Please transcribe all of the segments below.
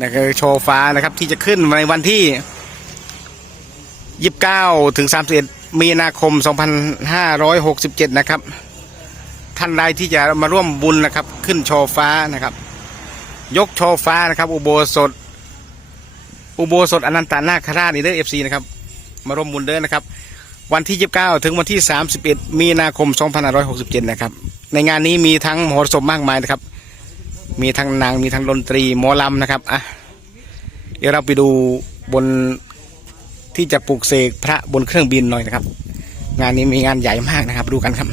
นะคือโชว์ฟ้านะครับที่จะขึ้นในวันที่ 29 ถึง 31 มีนาคม 2567 นะครับ ท่านใดที่จะมาร่วมบุญนะครับ ขึ้นโชว์ฟ้านะครับ ยกโชว์ฟ้านะครับ อุโบสถ อุโบสถอนันตนาคราชนี่เด้อเอฟซีนะครับ มาร่วมบุญเด้อนะครับ วันที่ 29 ถึงวันที่ 31 มีนาคม 2567 นะครับ ในงานนี้มีทั้งมหรสพมากมายนะครับ มีทั้งนางมีทั้งดนตรีหมอลำนะครับอะเดี๋ยวเราไปดูบนที่จะปลูกเสกพระบนเครื่องบินหน่อยนะครับ งานนี้มีงานใหญ่มากนะครับ ดูกันครับ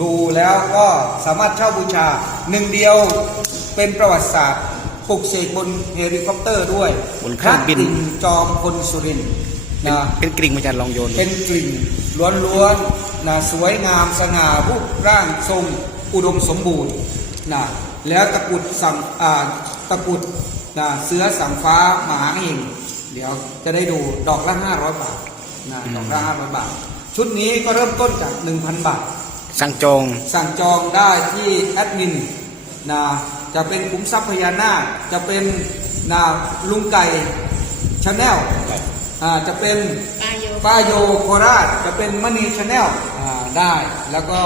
ดูแล้วก็สามารถเช่าบูชาหนึ่งเดียวเป็นประวัติศาสตร์ปลุกเสกบนเฮลิคอปเตอร์ด้วยบนเครื่องบินพะดิ่งจอมพลสุรินทร์เป็นนะเป็นกริ่งมาจากลองโยน เป็นกลิ่นล้วนๆ นะสวยงามสง่ารูปร่างทรงอุดมสมบูรณ์นะแล้วตะกรุดสั่งอ่าตะกรุดนะเสือสั่งฟ้ามหาเองเดี๋ยวจะได้ดูดอกละ500บาทนะดอกละ500บาท ชุดนี้ก็เริ่มต้นจาก1,000บาท สั่งจอง สั่งจองได้ที่แอดมินนะจะเป็นขุมทรัพย์พญานาคจะเป็นนะลุงไก่ชาแนลอ่าจะเป็น ปาโยป้าโยโคราชจะเป็นมณีชาแนลอ่าได้ แล้วก็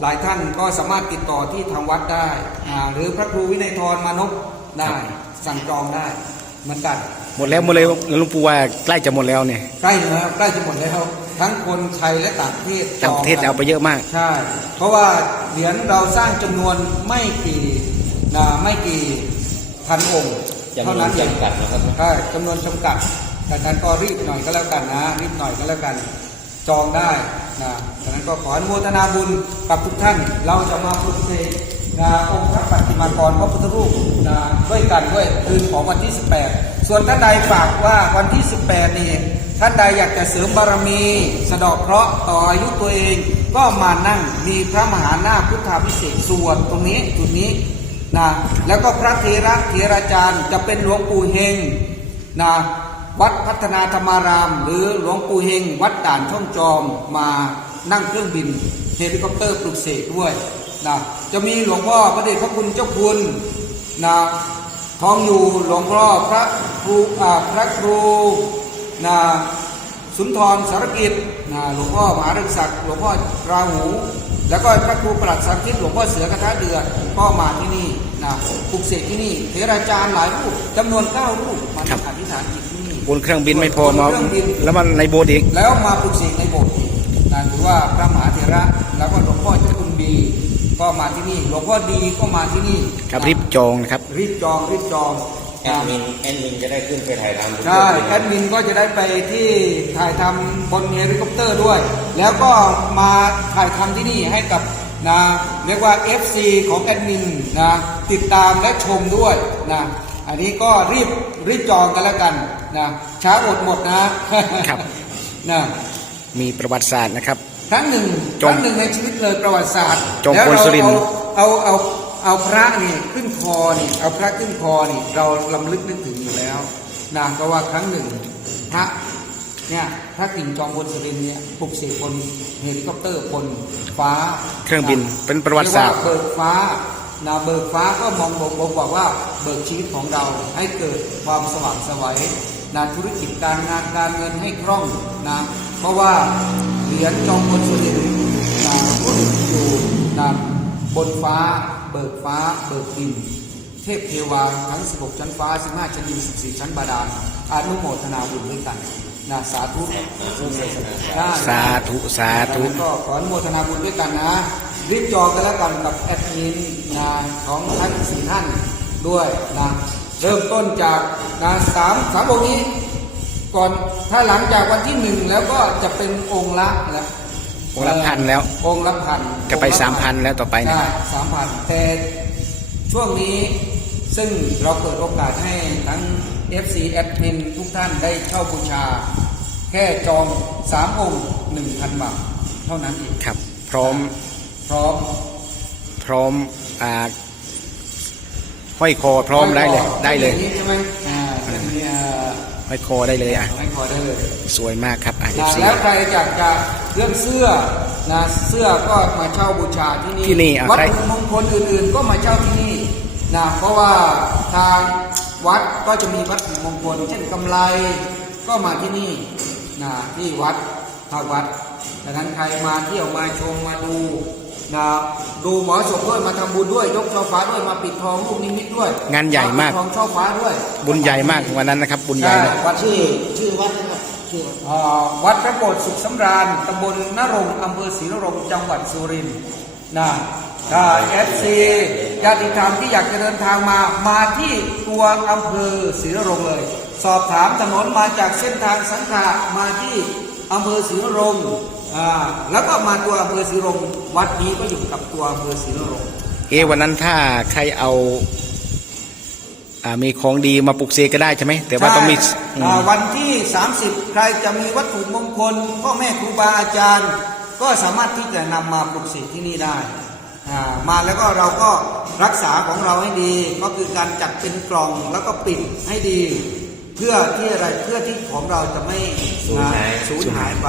หลายท่านก็สามารถติดต่อที่ทางวัดได้อ่าหรือพระครูวินัยทรมานพได้ สั่งจองได้เหมือนกันหมดแล้วหมดเลยหลวงปู่ว่าใกล้จะหมดแล้วเนี่ยใกล้แล้วใกล้จะหมดแล้วทั้งคนไทยและต่างประเทศจต่างองประเทศกันเอาไปเยอะมากใช่เพราะว่าเหรียญเราสร้างจำนวนไม่กี่นะไม่กี่พันองค์เท่านั้นเองจำกัดนะครับใช่จำนวนจำกัด ดังนั้นก็รีบหน่อยก็แล้วกันนะรีบหน่อยก็แล้วกันจองได้นะดังนั้นก็ขออนุโมทนาบุญกับทุกท่าน เราจะมาปลุกเสกนะองค์พระปฏิมากรพระพุทธรูปนะด้วยกันด้วยคืนของวันที่ 18 ส่วนท่านใดฝากว่าวันที่ 18 นี่ ท่านใดอยากจะเสริมบารมี สะดอกเคราะห์ต่ออายุตัวเอง ก็มานั่งมีพระมหานาพุทธาพิเศษสวดตรงนี้จุดนี้นะแล้วก็พระเทระเทราจารย์จะเป็นหลวงปู่เฮงนะ วัดพัฒนาธรรมาราม หรือหลวงปู่เฮง วัดด่านช่องจอมมานั่งเครื่องบินเฮลิคอปเตอร์ปลุกเสกด้วยนะจะมีหลวงพ่อพระเดชพระคุณเจ้าคุณนะท้องอยู่หลวงพ่อพระครูอ่าพระครูนะสุนทรสารกิจนะหลวงพ่อมหาฤกษ์ศักดิ์หลวงพ่อราหู แล้วก็พระครูประหลัดสังคิตหลวงพ่อเสือกระทะเดือดก็มาที่นี่นะปลุกเสกที่นี่เทราจารย์หลายรูปจำนวนเก้ารูปมาครับอธิษฐานจิตที่นี่ บนเครื่องบินไม่พอบนมาเครื่องบินแล้วมันในโบสถ์อีกแล้วมาปลุกเสกในโบสถ์อีกนะถือว่าพระมหาเถระแล้วก็หลวงพ่อเจ้าคุณดีก็มาที่นี่หลวงพ่อดีก็มาที่นี่ครับรีบจองนะครับรีบจองรีบจองแอดมินแอดมินจะได้ขึ้นไปถ่ายทำใช่แอดมินก็จะได้ไปที่ถ่ายทำบนเฮลิคอปเตอร์ด้วย แล้วก็มาถ่ายทำที่นี่ให้กับนะเรียกว่า FC ของแอดมินนะติดตามและชมด้วยนะ อันนี้ก็รีบรีบจองกันแล้วกันนะช้าอดหมดนะครับ นะมีประวัติศาสตร์นะครับ ครั้งหนึ่งจคงรั้งหนึ่งในชีวิตเลยประวัติศาสตร์จงแล้วพลเราสุรินทร์ เอาเอาเอาเอาพระนี่ขึ้นคอนี่เอาพระขึ้นคอนี่เราลำลึกนึกถึงอยู่แล้วนางก็ว่าครั้งหนึ่งพระเนี่ยพระกิ่งจอมพลสุรินทร์เนี่ยปลุกเสกบนเฮลิคอปเตอร์บนฟ้าเครื่องบินเป็นประวัติศาสตร์เยกเบิกฟ้า นะเบิกฟ้าก็มองบอกบอกบอกว่าเบิกชีวิตของเราให้เกิดความสว่างไสวัยนะธุรกิจการงานการเงินให้คล่องนะเพราะว่าเหรียญจอมพลสุรินทร์นะรุ่นอยู่นะบนฟ้าเบิกฟ้าเบิกดิน เทพเทวาทั้ง 16 ชั้นฟ้า 15 ชั้นดิน 14 ชั้นบาดาลอนุโมทนาบุญด้วยกันนะสาธุได้สาธุสาธุดังนั้นก็ขออนุโมทนาบุญด้วยกันนะ รีบจองกันแล้วกันกับแอดมินนะของทั้งสี่ท่านด้วยนะเริ่มต้นจากนะสามสามองค์นี้ ก่อนถ้าหลังจากวันที่หนึ่งแล้วก็จะเป็นองค์ละแล้วองค์ละพันแล้ว องค์ละพันจะไปองค์ลสามพันแล้วต่อไปนะใช่สามพันแต่ช่วงนี้ซึ่งเราเปิดโอกาสให้ทั้ง FC แอดมินทุกท่านได้เช่าบูชา แค่จองสามองค์หนึ่งพันบาทเท่านั้นเองครับ พร้อม พร้อม พร้อมอ่าห้อยคอพร้อมได้เลย ได้เลยางนี้ใช่ไหมอ่าเป็นเนี่ยห้อยคอได้เลยอะให้พอได้เลย สวยมากครับอะนะ FC แล้วใครอยากจะเรื่องเสื้อนะเสื้อก็มาเช่าบูชาที่นี่ที่นี่อะวัตใครถุมงคลอื่นๆ ก็มาเช่าที่นี่นะเพราะว่าทางวัดก็จะมีวัตถุมงคล เช่นกำไรก็มาที่นี่นะที่วัดทางวัดดังนั้นใครมาเที่ยวมาชมมาดู นะดูหมอศพด้วยมาทำบุญด้วย ยกช่อฟ้าด้วยมาปิดทองลูกนิมิตด้วย งานใหญ่มากปิดทองช่อฟ้าด้วย บุญใหญ่มากวันนั้นนะครับ บุญใหญ่ใช่มากวัดชื่ชื่ออชื่อวัดนะครับชื่อเอ่อวัดพระโบสถ์สุขสำราญตำบลนรงค์อำเภอศรีนรงค์จังหวัดสุรินทร์นะถ้าเอฟซีญาติธรรมที่อยากจะเดินทางมามาที่ตัวอำเภอศรีนรงค์เลย สอบถามถนนมาจากเส้นทางสังขะมาที่อำเภอศรีนรงค์อ่า แล้วก็มาตัวอำเภอศรีนรงค์วัดนี้ก็อยู่กับตัวอำเภอศรีนรงค์เอะวันนั้นถ้าใครเอาอ่ามีของดีมาปลุกเสกก็ได้ใช่ไหมแต่ว่าต้องมีใช่อืมอ่าวันที่ 30 ใครจะมีวัตถุมงคลพ่อแม่ครูบาอาจารย์ ก็สามารถที่จะนำมาปลุกเสกที่นี่ได้อ่ามาแล้วก็เราก็รักษาของเราให้ดีก็คือการจัดเป็นกล่องแล้วก็ปิดให้ดี เพื่อที่อะไรเพื่อที่ของเราจะไม่สูญหายนะสูญหายไป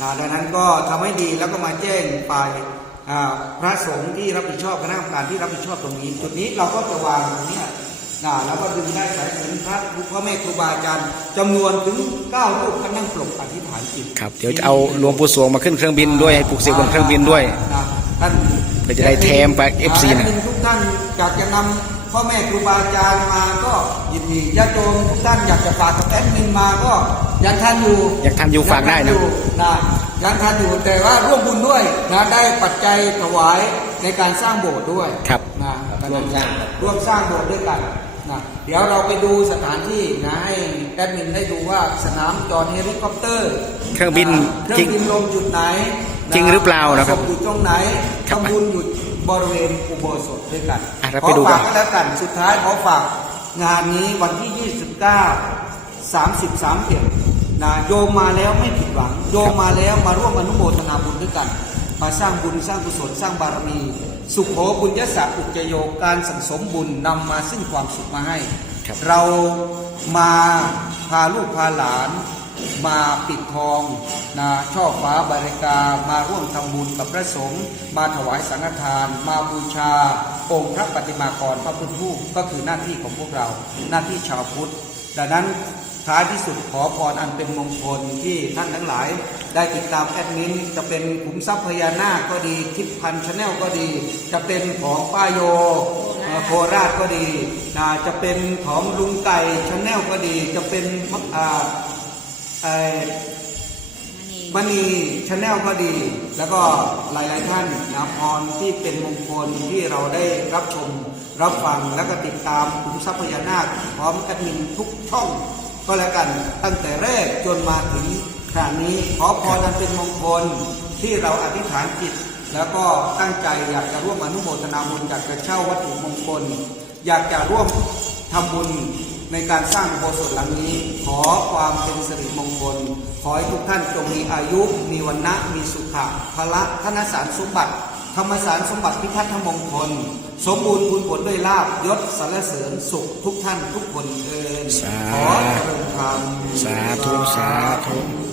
นะดังนั้นก็ทำให้ดีแล้วก็มาแจ้งไปอ่าพระสงฆ์ที่รับผิดชอบคณะกรรมการที่รับผิดชอบตรงนี้ จุดนี้เราก็จะวางตรงเนี้ยนะแล้วก็ดึงได้สายสิญจนพระพ่อแม่ครูบาอาจารย์จำนวนถึง9รูปก็นั่งปลกอธิษฐานจิตครับเดี๋ยวจะเอาหลวงปู่สวงมาขึ้นเครื่องบินด้วยให้ปลุกเสกบนเครื่องบินด้วยนะท่านเพื่อจะได้แถมไป FC แอดนะมิทุกท่านอยากจะนำ พ่อแม่ครูบาอาจารย์มาก็ยินดีญาติโยมทุกท่านอยากจะฝากกับแอดมินมาก็ยังทันอยู่ยังทันอยู่ฝากได้นะยังทัอยู่นะยังทันอยู่แต่ว่าร่วมบุญด้วยนะได้ปัจจัยถวายในการสร้างโบสถ์ด้วยครับนะร่วมสร้างครับร่วมสร้างโบสถ์ด้วยกันนะเดี๋ยวเราไปดูสถานที่นะให้แอดมินได้ดูว่าสนามจอดเฮลิคอปเตอร์ เครื่องบินเครื่จริองงบินลงจุดไหนนะจริงหรือเปล่านะครับศพอยู่ตรงไหนครับทำบุญอยู่ บริเวณอุโบสถด้วยกันอะเราขไปอดูกัฝานกก็แล้วกันสุดท้ายขอฝากงานนี้วันที่ 29 30 31นะโยมมาแล้วไม่ผิดหวัง โยมมาแล้วมาร่วมอนุโมทนาบุญด้วยกัน มาสร้างบุญสร้างกุศลสร้างบารมี สุขโขบุญยศอุจจโยการสั่งสมบุญนำมาซึ่งความสุขมาให้ ครับ เรามาพาลูกพาหลาน มาปิดทองนะช่อฟ้าบริกา มาร่วมทำบุญกับพระสงฆ์มาถวายสังฆทาน มาบูชา องค์พระปฏิมากรพระพุทธรูปก็คือหน้าที่ของพวกเราหน้าที่ชาวพุทธ ดังนั้นท้ายที่สุดขอพรอันเป็นมงคลที่ท่านทั้งหลาย ได้ติดตามแอดมินจะเป็นขุมทรัพย์พญานาคก็ดีทิพย์พันชาแนลก็ดี จะเป็นของป้าโยโคราชก็ดี จะเป็นของลุงไก่ชาแนลก็ดี จะเป็น มะอ่าเอ่อมณีชาแนลก็ดี แล้วก็หลาย ๆ ท่านนะพรที่เป็นมงคลที่เราได้รับชม รับฟังแล้วก็ติดตามขุมทรัพย์พญานาคพร้อมแอดมินทุกช่องก็แล้วกันตั้งแต่แรกจนมาถึงขณะนี้ขอพรนั้นเป็นมงคลที่เราอธิษฐานจิต แล้วก็ตั้งใจอยากจะร่วมอนุโมทนาบุญอยากจะเช่าวัตถุมงคล อยากจะร่วมทำบุญ ในการสร้างอุโบสถหลังนี้ ขอความเป็นสิริมงคล ขอให้ทุกท่านจงมีอายุ มีวันนะมีสุขะพละธนสารสมบัติ ธรรมสารสมบัติพิพัฒนมงคล สมบูรณ์คุณผลด้วยลาบยศสรรเสริญสุขทุกท่านทุกคนเอินสาขอเจริญธรรมสาธุสาธุ